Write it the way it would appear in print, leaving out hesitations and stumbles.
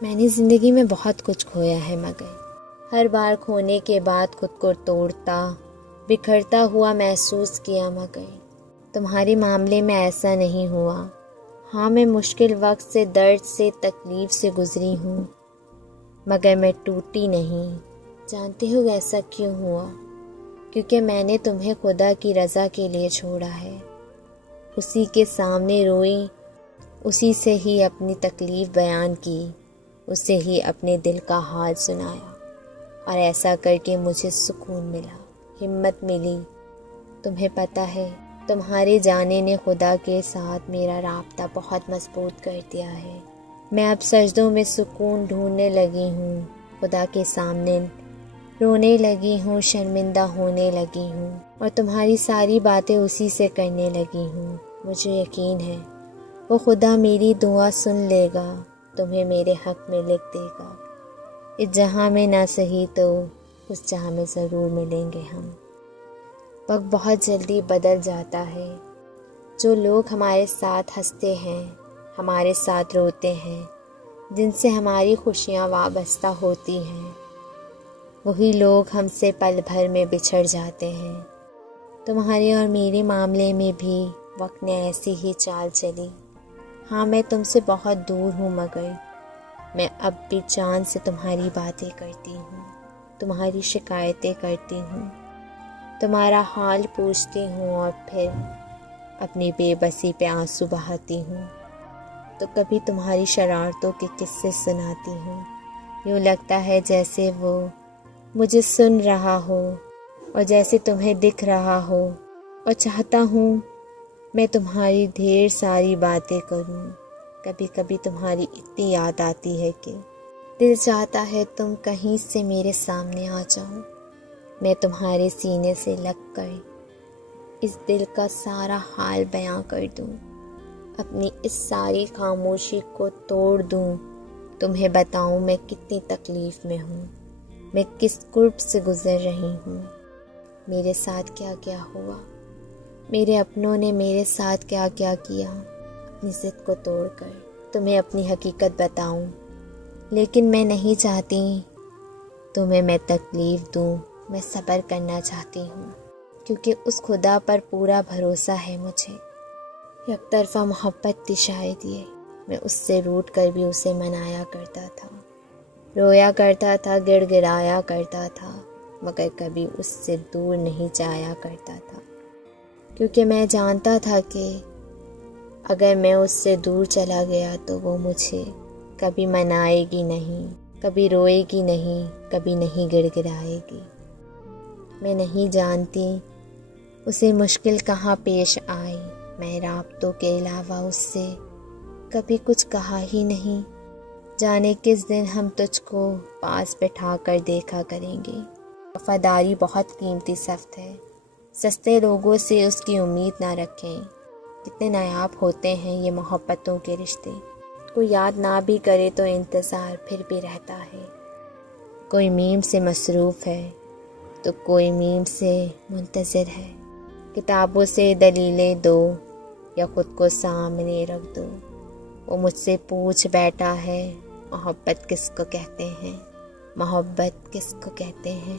मैंने ज़िंदगी में बहुत कुछ खोया है, मगर हर बार खोने के बाद खुद को तोड़ता बिखरता हुआ महसूस किया। मगर तुम्हारे मामले में ऐसा नहीं हुआ। हाँ, मैं मुश्किल वक्त से, दर्द से, तकलीफ़ से गुज़री हूँ, मगर मैं टूटी नहीं। जानते हो ऐसा क्यों हुआ? क्योंकि मैंने तुम्हें खुदा की रज़ा के लिए छोड़ा है। उसी के सामने रोई, उसी से ही अपनी तकलीफ़ बयान की, उसे ही अपने दिल का हाल सुनाया, और ऐसा करके मुझे सुकून मिला, हिम्मत मिली। तुम्हें पता है, तुम्हारे जाने ने खुदा के साथ मेरा राब्ता बहुत मजबूत कर दिया है। मैं अब सजदों में सुकून ढूंढने लगी हूँ, खुदा के सामने रोने लगी हूँ, शर्मिंदा होने लगी हूँ, और तुम्हारी सारी बातें उसी से करने लगी हूँ। मुझे यकीन है वो खुदा मेरी दुआ सुन लेगा, तुम्हें मेरे हक में लिख देगा। इस जहां में ना सही तो उस जहां में ज़रूर मिलेंगे हम। वक्त बहुत जल्दी बदल जाता है। जो लोग हमारे साथ हंसते हैं, हमारे साथ रोते हैं, जिनसे हमारी खुशियाँ वाबस्ता होती हैं, वही लोग हमसे पल भर में बिछड़ जाते हैं। तुम्हारे और मेरे मामले में भी वक्त ने ऐसी ही चाल चली। हाँ, मैं तुमसे बहुत दूर हूँ, मगर मैं अब भी जान से तुम्हारी बातें करती हूँ, तुम्हारी शिकायतें करती हूँ, तुम्हारा हाल पूछती हूँ, और फिर अपनी बेबसी पे आंसू बहाती हूँ। तो कभी तुम्हारी शरारतों के किस्से सुनाती हूँ। यूँ लगता है जैसे वो मुझे सुन रहा हो, और जैसे तुम्हें दिख रहा हो, और चाहता हूँ मैं तुम्हारी ढेर सारी बातें करूं। कभी कभी तुम्हारी इतनी याद आती है कि दिल चाहता है तुम कहीं से मेरे सामने आ जाओ। मैं तुम्हारे सीने से लगकर इस दिल का सारा हाल बयां कर दूं, अपनी इस सारी खामोशी को तोड़ दूं, तुम्हें बताऊं मैं कितनी तकलीफ़ में हूँ, मैं किस कुर्ब से गुज़र रही हूँ, मेरे साथ क्या क्या हुआ, मेरे अपनों ने मेरे साथ क्या क्या किया। अपनी ज़िद को तोड़कर तुम्हें अपनी हकीकत बताऊं, लेकिन मैं नहीं चाहती तुम्हें मैं तकलीफ़ दूं। मैं सब्र करना चाहती हूँ, क्योंकि उस खुदा पर पूरा भरोसा है मुझे। एक तरफ़ा मोहब्बत थी शायद ये, मैं उससे रूठ कर भी उसे मनाया करता था, रोया करता था, गिड़गिड़ाया करता था, मगर कभी उससे दूर नहीं जाया करता था, क्योंकि मैं जानता था कि अगर मैं उससे दूर चला गया तो वो मुझे कभी मनाएगी नहीं, कभी रोएगी नहीं, कभी नहीं गिड़गिड़ाएगी। मैं नहीं जानती उसे मुश्किल कहाँ पेश आई। मैं राब्तों के अलावा उससे कभी कुछ कहा ही नहीं। जाने किस दिन हम तुझको पास बैठा कर देखा करेंगे। वफादारी बहुत कीमती सफ्त है, सस्ते लोगों से उसकी उम्मीद ना रखें। कितने नायाब होते हैं ये मोहब्बतों के रिश्ते। कोई याद ना भी करे तो इंतज़ार फिर भी रहता है। कोई मीम से मसरूफ़ है तो कोई मीम से मुंतज़िर है। किताबों से दलीलें दो या ख़ुद को सामने रख दो। वो मुझसे पूछ बैठा है, मोहब्बत किसको कहते हैं, मोहब्बत किसको कहते हैं।